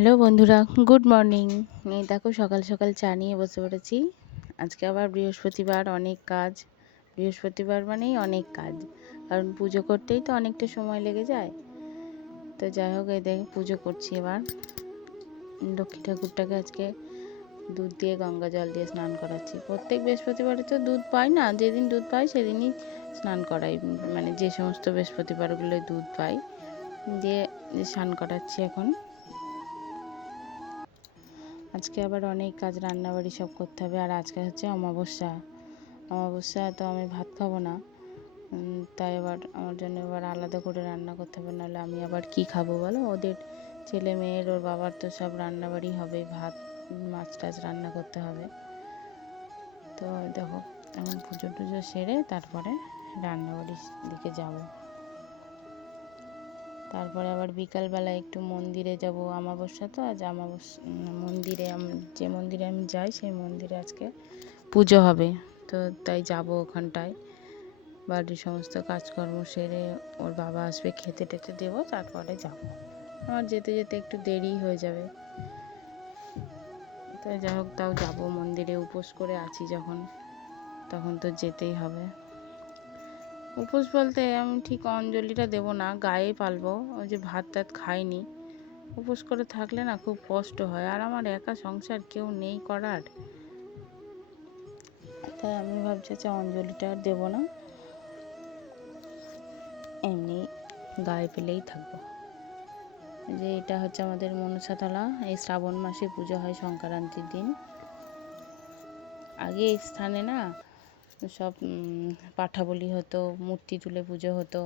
Hello বন্ধুরা, good morning. এই দেখো সকাল সকাল চা নিয়ে বসে পড়েছি। আজকে আবার বৃহস্পতিবার, অনেক কাজ। বৃহস্পতিবার মানেই অনেক কাজ, কারণ পুজো করতেই তো অনেকটা সময় লেগে যায়। তো যাই হোক, এই দেখে পুজো করছি এবার। লক্ষ্মী ঠাকুরটাকে আজকে দুধ দিয়ে গঙ্গা জল দিয়ে স্নান করাচ্ছি। প্রত্যেক বৃহস্পতিবারে তো দুধ পাই না, যেদিন দুধ পাই সেদিনই স্নান করাই। মানে যে সমস্ত বৃহস্পতিবারগুলোয় দুধ পাই দিয়ে স্নান করাচ্ছি এখন। আজকে আবার অনেক কাজ, রান্নাবাড়ি সব করতে হবে। আর আজকে হচ্ছে অমাবস্যা তো আমি ভাত খাবো না। তাই আবার আমার জন্য এবার আলাদা করে রান্না করতে হবে, নাহলে আমি আবার কি খাবো বলো। ওদের ছেলে মেয়ের, ওর বাবার তো সব রান্নাবাড়ি হবে, ভাত মাছ টাছ রান্না করতে হবে। তো দেখো, এখন পুজো টুজো সেরে তারপরে রান্নাবাড়ির দিকে যাবো। তারপরে আবার বিকালবেলা একটু মন্দিরে যাব। অমাবস্যা তো আজ, মন্দিরে যে মন্দিরে আমি যাই সেই মন্দিরে আজকে পুজো হবে। তো তাই যাব ওখানটায়। বাড়ির সমস্ত কাজকর্ম সেরে ওর বাবা আসবে, খেতে টেতে দেবো, তারপরে যাব। আমার যেতে যেতে একটু দেরি হয়ে যাবে। তাই যাই হোক, তাও যাব মন্দিরে। উপোস করে আছি যখন, তখন তো যেতেই হবে। উপোস বলতে আমি ঠিক অঞ্জলিটা দেবো না, গায়ে পালবো। ওই যে ভাত টাত খাইনি, উপোস করে থাকলে না খুব কষ্ট হয়। আর আমার একা সংসার, কেউ নেই করার। তাই আমি ভাবছি যে অঞ্জলিটা আর দেবো না, এমনি গায়ে পেলেই থাকবো। যে এটা হচ্ছে আমাদের মনসাতলা। এই শ্রাবণ মাসে পুজো হয় সংক্রান্তির দিন। আগে এই স্থানে না সব পাঠা বলি হতো, মূর্তি তুলে পুজো হতো।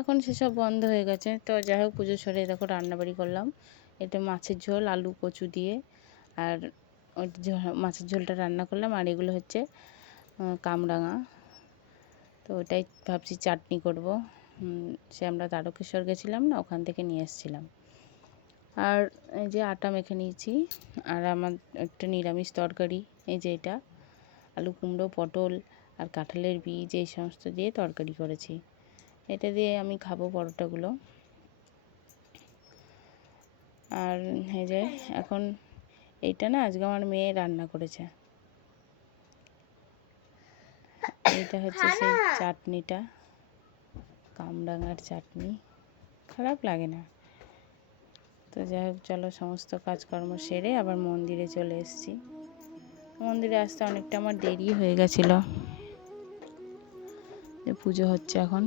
এখন সেসব বন্ধ হয়ে গেছে। তো যাই হোক, পুজো সরে দেখো রান্নাবাড়ি করলাম। এটা মাছের ঝোল, আলু কচু দিয়ে। আর ওই মাছের ঝোলটা রান্না করলাম। আর এগুলো হচ্ছে কামরাঙা। তো ওটাই ভাবছি চাটনি করব। সে আমরা তারকেশ্বর গেছিলাম না, ওখান থেকে নিয়ে এসেছিলাম। আর এই যে আটা মেখে নিয়েছি। আর আমার একটা নিরামিষ তরকারি, এই যে এটা আলু কুমড়ো পটল আর কাঁঠালের বীজ এই সমস্ত দিয়ে তরকারি করেছি। এটা দিয়ে আমি খাবো পরোটাগুলো। আর এই যে এখন এইটা না আজকে আমার মেয়ে রান্না করেছে। এইটা হচ্ছে সেই চাটনিটা, কামরাঙার চাটনি, খারাপ লাগে না। তো যাই হোক, চলো সমস্ত কাজকর্ম সেরে আবার মন্দিরে চলে এসেছি। মন্দিরে আসতে অনেকটা আমার দেরি হয়ে গেছিলো। যে পুজো হচ্ছে এখন।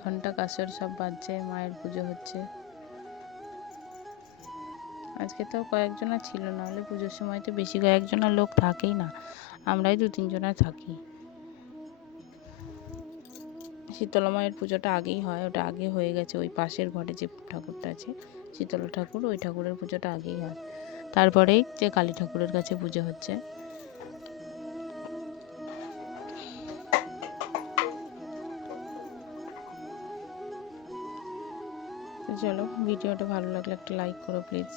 ঘন্টা কাসর সব বাজছে, মায়ের পুজো হচ্ছে। আজকে তো কয়েকজনা ছিল, না হলে পুজোর সময় তো বেশি কয়েকজনা লোক থাকেই না, আমরাই 2-3 জনা থাকি। শীতলা মায়ের পুজোটা আগেই হয়, ওটা আগে হয়ে গেছে। ওই পাশের ঘরে যে ঠাকুরটা আছে শীতলা ঠাকুর, ওই ঠাকুরের পুজোটা আগেই হয়। তারপরেই যে কালী ঠাকুরের কাছে পুজো হচ্ছে। চলো, ভিডিওটা ভালো লাগলে একটা লাইক করো প্লিজ।